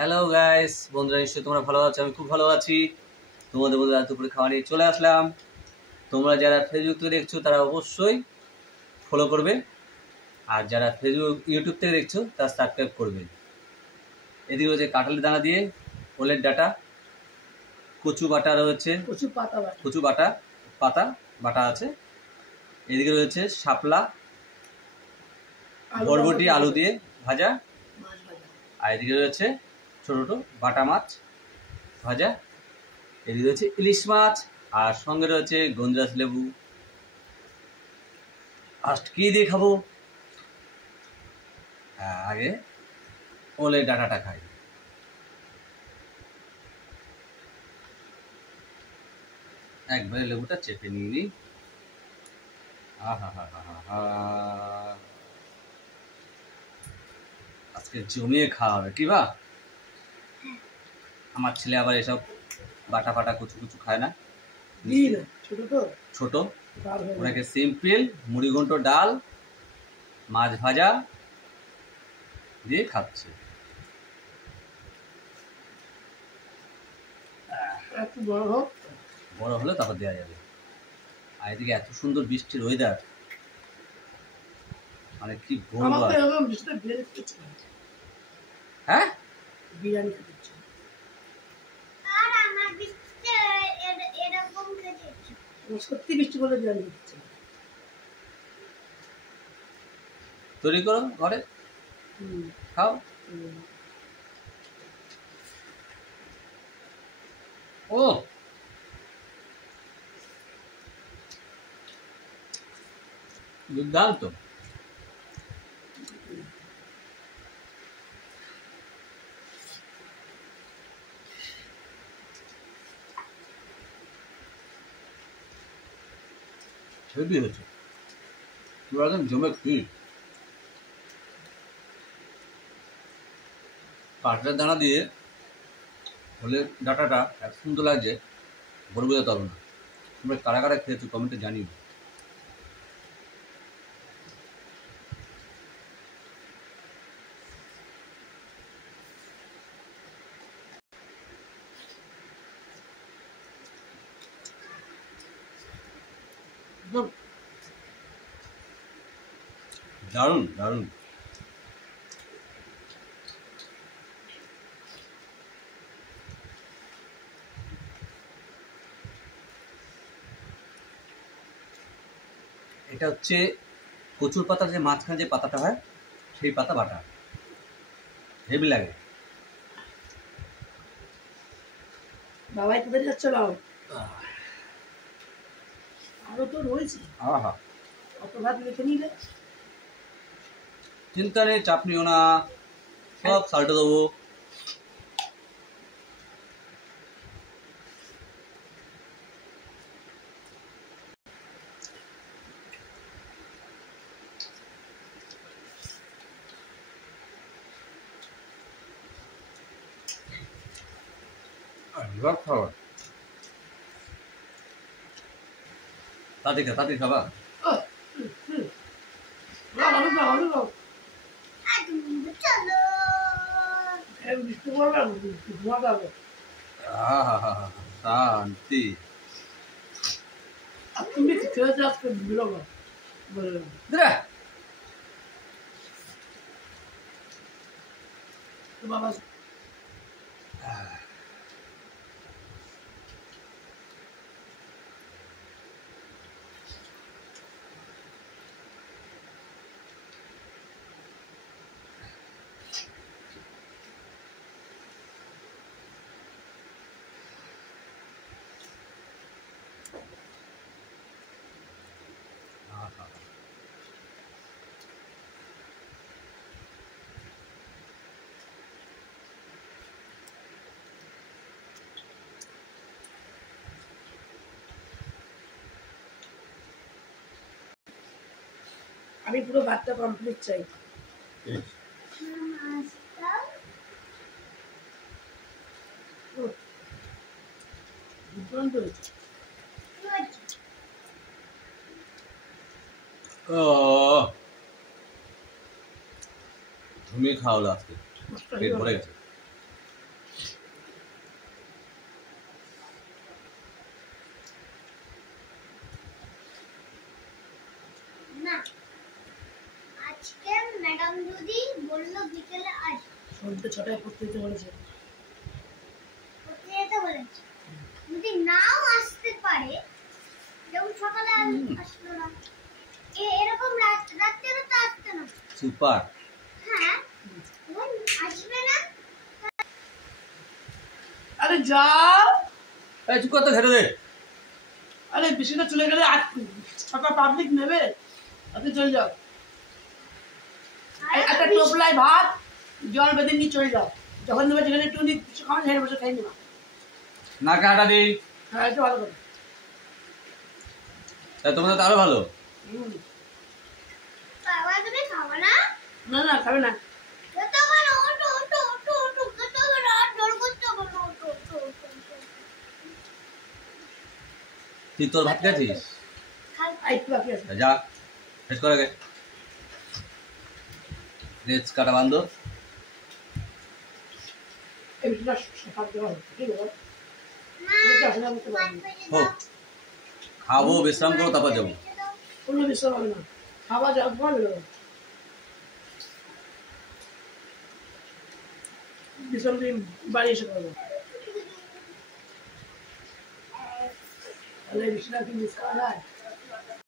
Hello guys, বন্ধুরা নিশ্চয়ই তোমরা ভালো আছো। আমি খুব ভালো আছি। তোমাদের মধ্যে রাত দুপুরে খাওয়া নিয়ে চলে আসলাম। তোমরা যারা ফেসবুক থেকে দেখছো তারা অবশ্যই ফলো করবে, আর যারা ফেসবুক ইউটিউব থেকে দেখছো তারা সাবস্ক্রাইব করবে। এদিকে রয়েছে কাঁঠালের দানা দিয়ে ওলের ডাটা, কচু বাটা রয়েছে, কচু বাটা পাতা বাটা আছে। এদিকে রয়েছে শাপলা, বরবটি আলু দিয়ে ভাজা, আর এদিকে রয়েছে ছোট ছোট বাটা মাছ ভাজা। এদিকে রয়েছে ইলিশ মাছ, আর সঙ্গে রয়েছে গন্ধরাজ লেবু। ফার্স্ট কি দিয়ে খাবো? আগে ওলের ডাঁটাটা খাই। একবারে লেবুটা চেপে নিয়ে নিই। আজকে জমিয়ে খাওয়া হবে কি বা? আমার ছেলে আবার এসব বাটা ফাটা কুচু কুচু খায় না, ছোট। ওনাকে সিম্পল মুড়ি ঘন্ট ডাল মাছ ভাজা দিয়ে খাচ্ছে। বড় হলে তারপর দেওয়া যাবে। আর এদিকে এত সুন্দর বৃষ্টির ওয়েদার, মানে কি বলবো। হ্যাঁ, বিরিয়ানি সত্যি বৃষ্টি বলে বিরিয়ানি খাচ্ছে। তৈরি করো ঘরে, খাও। ও দুর্দান্ত। হেভি হয়েছে, পুরো একদম জমে ক্ষীর। কাঠের দানা দিয়ে হলে ডাটাটা এত সুন্দর লাগছে, বলে বোঝাতে পারবো না। তোমরা কারা কারা খেয়েছো কমেন্টে জানিও। দারুণ দারুণ। এটা হচ্ছে কচুর পাতা, যে মাঝখানে যে পাতাটা হয় সেই পাতা বাটা, হেভি লাগে। বাবাই কোথায় যাচ্ছ? আরো তো রয়েছে। অত ভাত লিখে নিলে চিন্তা নেই, চাপ নিও না, সব সাল্টে দেবো। খাবার তাতে খাবা। শান্তি। তুমি খেয়ে যাচ্ছে বাবা। আমি পুরো ভাতটা কমপ্লিট চাই। তুমি খাও, আজকে পেট ভরে গেছে। বললো বিকেলে আস। সন্ধ্যে 6টায় পড়তে যেতে বলেছে। পড়তে যেতে বলেছে। যদি নাও আসতে পারে, যেমন সকালে আসলো না, এরকম রাত্রে তো আসতে না। সুপার। হ্যাঁ, যখন আসবে না। আরে যাও, এই চুপ করতে ঘেরে দে। আরে বেশিটা চলে গেলে আর 6টা পাবলিক নেবে, আপনি চলে যাও। একটা টোপলায় ভাত জল বেঁধে নিয়ে চলে যাও, যখন নেবে যেখানে একটু কিছু খাওয়া সেখানে বসে খাই নেবা। না কাটা দিই। হ্যাঁ, একটু ভালো করে। তোমাদের তো আরো ভালো। বাবা তুমি খাবো না? না না, খাবে না। খেতে হবে না, ওঠো ওঠো ওঠো ওঠো, খেতে হবে না, আর জোর করতে হবে না, ওঠো ওঠো ওঠো ওঠো। তুই তোর ভাত খেয়েছিস? আর একটু বাকি আছে। যা শেষ করে গে। লেজ কাটা বান্ধব। এই বিষয়টা সকাল দেওয়া হচ্ছে, ঠিক আছে? মা, এটা আসলে আমি তো ভাত পারবো না। ভেজে ও দাও। খাবো, বিশ্রাম করো, তারপর যাবো। ভেজে দাও। কোনো বিষয় হবে না, খাওয়া যাওয়া পারবে না। বিষয় দিন বাড়ি এসে করবো, তাহলে এই বিষয়টা কি মিস করা যায়?